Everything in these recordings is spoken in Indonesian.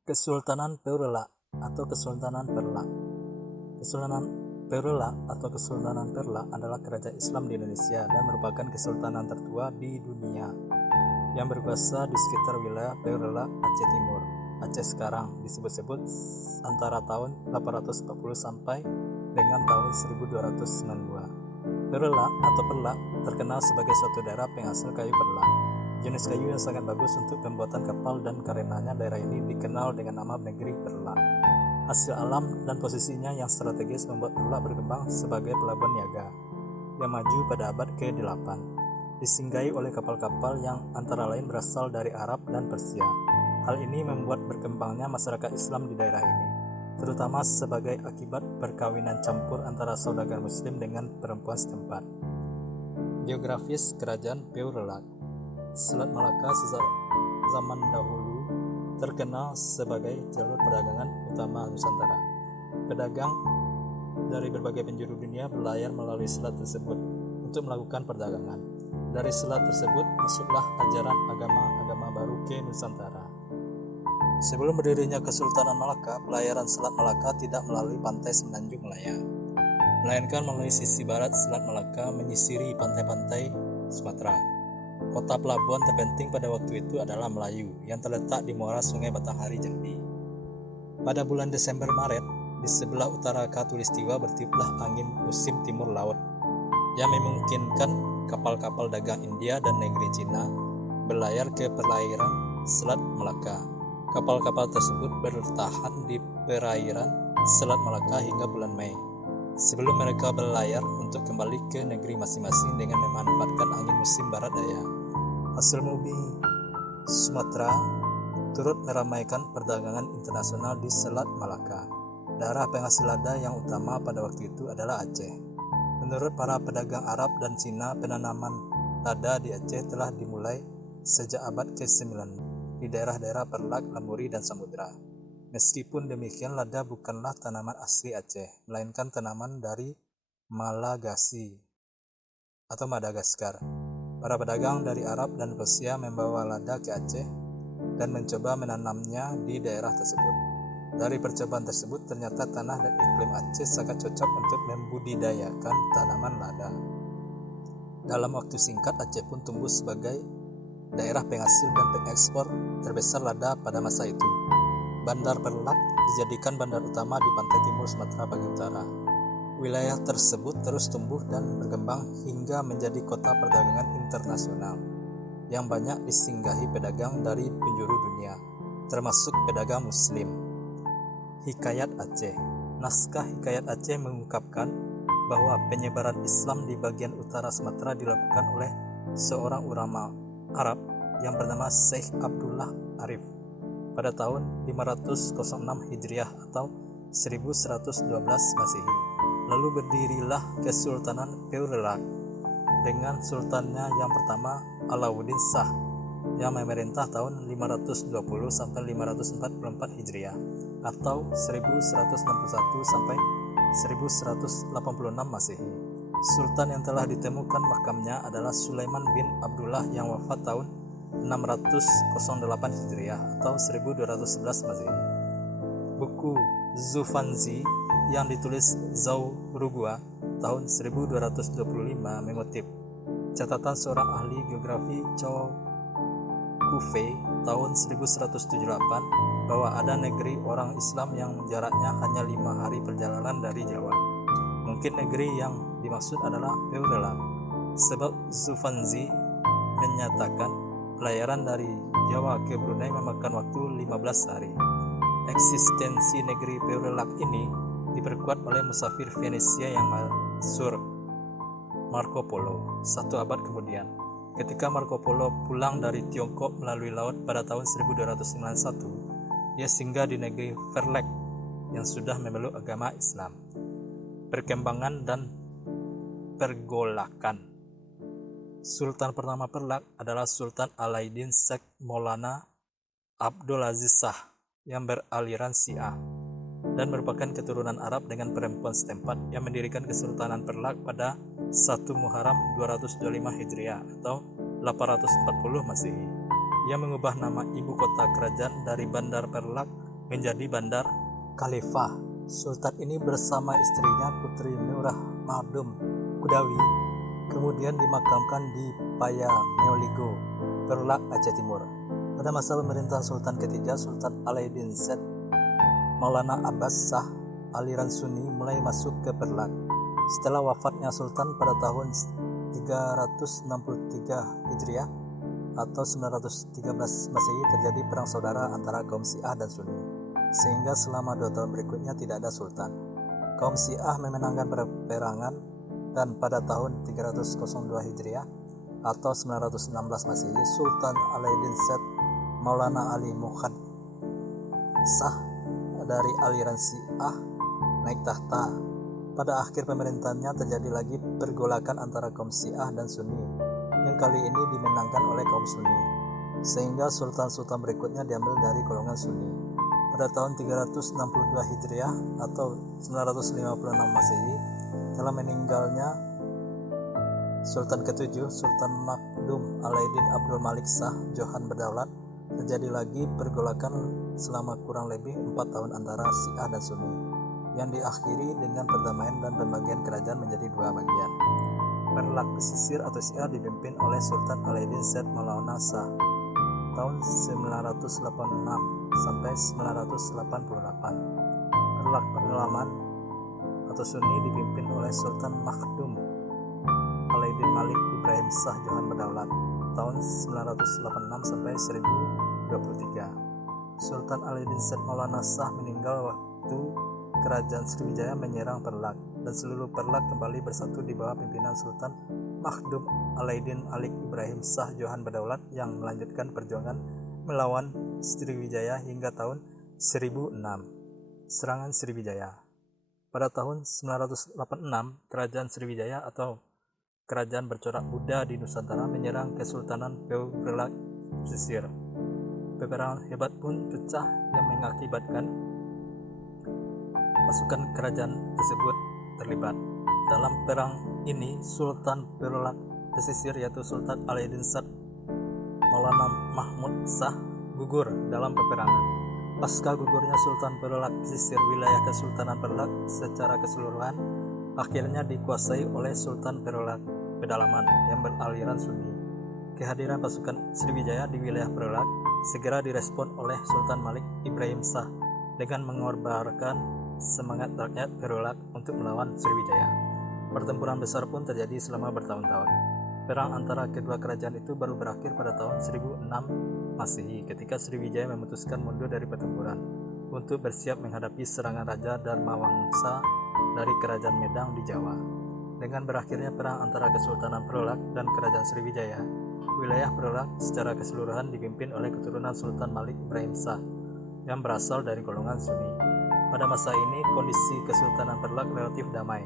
Kesultanan Peurlak atau Kesultanan Perlak. Kesultanan Peurlak atau Kesultanan Perlak adalah kerajaan Islam di Indonesia dan merupakan kesultanan tertua di dunia yang berkuasa di sekitar wilayah Peurlak, Aceh Timur. Aceh sekarang disebut-sebut antara tahun 840 sampai dengan tahun 1292. Peurlak atau Perlak terkenal sebagai suatu daerah penghasil kayu perlak. Jenis kayu yang sangat bagus untuk pembuatan kapal dan karenanya daerah ini dikenal dengan nama negeri Perlak. Hasil alam dan posisinya yang strategis membuat Perlak berkembang sebagai pelabuhan niaga yang maju pada abad ke-8. Disinggahi oleh kapal-kapal yang antara lain berasal dari Arab dan Persia. Hal ini membuat berkembangnya masyarakat Islam di daerah ini, terutama sebagai akibat perkawinan campur antara saudagar muslim dengan perempuan setempat. Geografis Kerajaan Peurlak. Selat Malaka sejak zaman dahulu terkenal sebagai jalur perdagangan utama Nusantara. Pedagang dari berbagai penjuru dunia berlayar melalui selat tersebut untuk melakukan perdagangan. Dari selat tersebut masuklah ajaran agama-agama baru ke Nusantara. Sebelum berdirinya Kesultanan Malaka, pelayaran Selat Malaka tidak melalui pantai Semenanjung Malaya, melainkan melalui sisi barat Selat Malaka menyisiri pantai-pantai Sumatera. Kota pelabuhan terpenting pada waktu itu adalah Melayu yang terletak di muara Sungai Batanghari, Jambi. Pada bulan Desember-Maret, di sebelah utara Khatulistiwa bertiuplah angin musim timur laut yang memungkinkan kapal-kapal dagang India dan negeri Cina berlayar ke perairan Selat Malaka. Kapal-kapal tersebut bertahan di perairan Selat Malaka hingga bulan Mei, sebelum mereka berlayar untuk kembali ke negeri masing-masing dengan memanfaatkan angin musim barat daya. Hasil bumi Sumatera turut meramaikan perdagangan internasional di Selat Malaka. Daerah penghasil lada yang utama pada waktu itu adalah Aceh. Menurut para pedagang Arab dan Cina, penanaman lada di Aceh telah dimulai sejak abad ke-9 di daerah-daerah Perlak, Lamburi, dan Samudra. Meskipun demikian, lada bukanlah tanaman asli Aceh, melainkan tanaman dari Malagasi atau Madagaskar. Para pedagang dari Arab dan Persia membawa lada ke Aceh dan mencoba menanamnya di daerah tersebut. Dari percobaan tersebut, ternyata tanah dan iklim Aceh sangat cocok untuk membudidayakan tanaman lada. Dalam waktu singkat, Aceh pun tumbuh sebagai daerah penghasil dan pengekspor terbesar lada pada masa itu. Bandar Perlak dijadikan bandar utama di pantai timur Sumatera bagian utara. Wilayah tersebut terus tumbuh dan berkembang hingga menjadi kota perdagangan internasional yang banyak disinggahi pedagang dari penjuru dunia, termasuk pedagang muslim. Hikayat Aceh. Naskah Hikayat Aceh mengungkapkan bahwa penyebaran Islam di bagian utara Sumatera dilakukan oleh seorang ulama Arab yang bernama Syekh Abdullah Arif pada tahun 506 Hijriah atau 1112 Masehi. Lalu berdirilah Kesultanan Peurlak dengan sultannya yang pertama Alauddin Shah yang memerintah tahun 520 sampai 544 Hijriah atau 1161 sampai 1186 Masehi. Sultan yang telah ditemukan makamnya adalah Sulaiman bin Abdullah yang wafat tahun 608 Hijriah atau 1211 Masehi. Buku Zufanzi yang ditulis Zhou Rugua tahun 1225 mengutip catatan seorang ahli geografi Chow Kufei tahun 1178 bahwa ada negeri orang Islam yang jaraknya hanya 5 hari perjalanan dari Jawa. Mungkin negeri yang dimaksud adalah Peurlak, sebab Zufanzi menyatakan pelayaran dari Jawa ke Brunei memakan waktu 15 hari. Eksistensi negeri Peurlak ini diperkuat oleh musafir Venesia yang masyhur Marco Polo 1 abad kemudian. Ketika Marco Polo pulang dari Tiongkok melalui laut pada tahun 1291, dia singgah di negeri Perlak yang sudah memeluk agama Islam. Perkembangan dan pergolakan. Sultan pertama Perlak adalah Sultan Alauddin Syekh Maulana Abdul Aziz Shah yang beraliran Syiah dan merupakan keturunan Arab dengan perempuan setempat yang mendirikan Kesultanan Perlak pada 1 Muharram 225 Hijriah atau 840 Masehi. Ia mengubah nama ibu kota kerajaan dari Bandar Perlak menjadi bandar khalifah. Sultan ini bersama istrinya Putri Nurah Madum Kudawi kemudian dimakamkan di Paya Meoligo, Perlak, Aceh Timur. Pada masa pemerintahan Sultan ketiga, Sultan Alaiddin Said Maulana Abbas Shah, aliran Sunni mulai masuk ke Perlak. Setelah wafatnya Sultan pada tahun 363 Hijriah atau 913 Masehi terjadi perang saudara antara kaum Syiah dan Sunni, sehingga selama 2 tahun berikutnya tidak ada Sultan. Kaum Syiah memenangkan peperangan dan pada tahun 302 Hijriah atau 916 Masehi, Sultan Alaiddin Said Maulana Ali Muhammad Shah dari aliran Syiah naik tahta. Pada akhir pemerintahannya terjadi lagi pergolakan antara kaum Syiah dan Sunni yang kali ini dimenangkan oleh kaum Sunni, sehingga sultan-sultan berikutnya diambil dari golongan Sunni. Pada tahun 362 Hijriah atau 956 Masehi, setelah meninggalnya Sultan ke-7, Sultan Makdum Alaiddin Abdul Malik Shah Johan Berdaulat, terjadi lagi pergolakan selama kurang lebih 4 tahun antara Syiah dan Sunni, yang diakhiri dengan perdamaian dan pembagian kerajaan menjadi 2 bagian. Perlak pesisir atau Syiah dipimpin oleh Sultan Alaiddin Said Maulana Shah tahun 986 sampai 988. Perlak pedalaman atau Sunni dipimpin oleh Sultan Makdum Alaiddin Malik Ibrahim Shah Johan Berdaulat tahun 986 sampai 1023. Sultan Alaiddin Said Maulana Shah meninggal waktu Kerajaan Sriwijaya menyerang Perlak, dan seluruh Perlak kembali bersatu di bawah pimpinan Sultan Makdum Alaiddin Malik Ibrahim Shah Johan Berdaulat yang melanjutkan perjuangan melawan Sriwijaya hingga tahun 1006. Serangan Sriwijaya. Pada tahun 986, Kerajaan Sriwijaya atau Kerajaan bercorak Buddha di Nusantara menyerang Kesultanan Perlak pesisir. Peperangan hebat pun pecah yang mengakibatkan pasukan kerajaan tersebut terlibat. Dalam perang ini, Sultan Perlak pesisir yaitu Sultan Alaiddin Said Maulana Mahmud Shah gugur dalam peperangan. Pasca gugurnya Sultan Perlak pesisir, wilayah Kesultanan Perlak secara keseluruhan akhirnya dikuasai oleh Sultan Perlak pedalaman yang beraliran Sunni. Kehadiran pasukan Sriwijaya di wilayah Perlak segera direspon oleh Sultan Malik Ibrahim Shah dengan mengorbankan semangat rakyat Perlak untuk melawan Sriwijaya. Pertempuran besar pun terjadi selama bertahun-tahun. Perang antara kedua kerajaan itu baru berakhir pada tahun 1006 Masehi ketika Sriwijaya memutuskan mundur dari pertempuran untuk bersiap menghadapi serangan Raja Dharmawangsa dari Kerajaan Medang di Jawa. Dengan berakhirnya perang antara Kesultanan Perlak dan Kerajaan Sriwijaya, wilayah Perlak secara keseluruhan dipimpin oleh keturunan Sultan Malik Ibrahim Shah yang berasal dari golongan Sunni. Pada masa ini, kondisi Kesultanan Perlak relatif damai,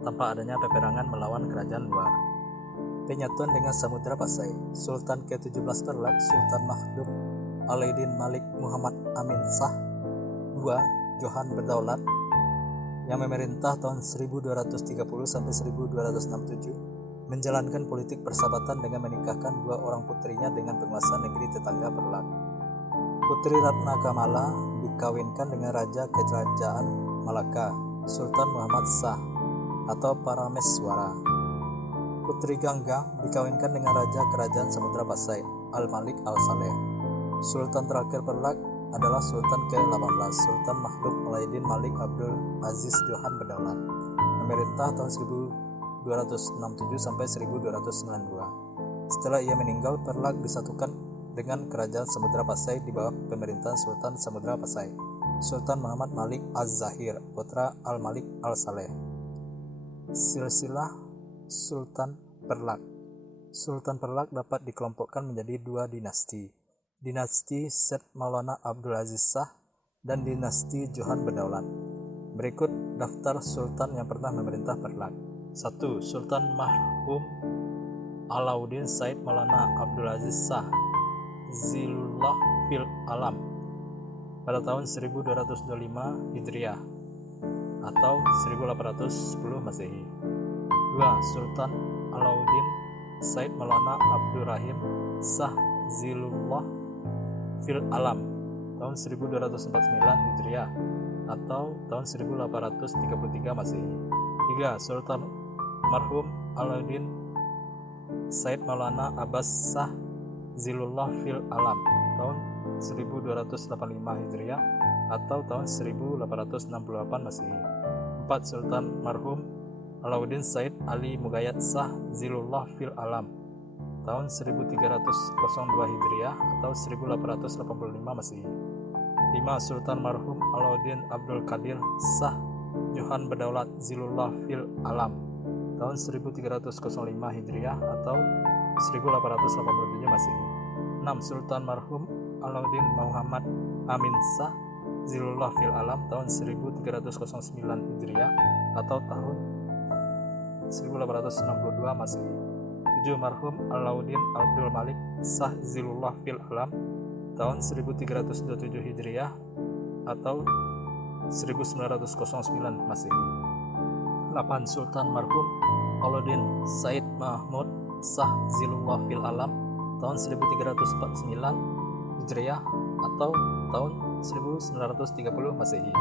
tanpa adanya peperangan melawan kerajaan luar. Penyatuan dengan Samudra Pasai. Sultan ke-17 Perlak, Sultan Makdum Alaiddin Malik Muhammad Amin Shah II Johan Berdaulat, yang memerintah tahun 1230 sampai 1267, menjalankan politik persahabatan dengan menikahkan 2 orang putrinya dengan penguasa negeri tetangga Perlak. Putri Ratna Kamala dikawinkan dengan Raja Kerajaan Malaka, Sultan Muhammad Shah atau Parameswara. Putri Ganggang dikawinkan dengan Raja Kerajaan Samudra Pasai, Al-Malik Al-Saleh. Sultan terakhir Perlak adalah Sultan ke-18, Sultan Makdum Alaiddin Malik Abdul Aziz Johan Berdaulat, memerintah tahun 1267 sampai 1292. Setelah ia meninggal, Perlak disatukan dengan Kerajaan Samudra Pasai di bawah pemerintahan Sultan Samudra Pasai, Sultan Muhammad Malik Az-Zahir, putra Al-Malik Al-Saleh. Silsilah Sultan Perlak. Sultan Perlak dapat dikelompokkan menjadi 2 dinasti. Dinasti Said Maulana Abdul Aziz Shah dan dinasti Johan Berdaulat. Berikut daftar sultan yang pernah memerintah Perlak. 1. Sultan Mahmud Alauddin Said Maulana Abdul Aziz Shah Zilullah fil Alam pada tahun 1225 Hijriah atau 1810 Masehi. 2. Sultan Alauddin Said Maulana Abdurrahim Shah Zilullah fil Alam tahun 1249 Hijriah atau tahun 1833 Masehi. 3. Sultan marhum Alauddin Said Maulana Abbas Shah Zilullah fil Alam tahun 1285 Hijriah atau tahun 1868 Masehi. 4. Sultan marhum Alauddin Said Ali Mugayyad Shah Zilullah fil Alam tahun 1302 Hijriah atau 1885 Masehi. 5. Sultan marhum Alauddin Abdul Qadir Shah Johan Berdaulat Zilullah fil Alam tahun 1305 Hijriah atau 1887 Masehi. 6. Sultan marhum Alauddin Muhammad Amin Shah Zilullah fil Alam tahun 1309 Hijriah atau tahun 1862 Masehi. 7. Marhum Alauddin Abdul Malik Shah Zilullah fil Alam tahun 1327 Hijriah atau 1909 Masehi. 8. Sultan marhum Alauddin Said Mahmud Shah Zilullah fil Alam tahun 1349 Hijriah atau tahun 1930 Masehi.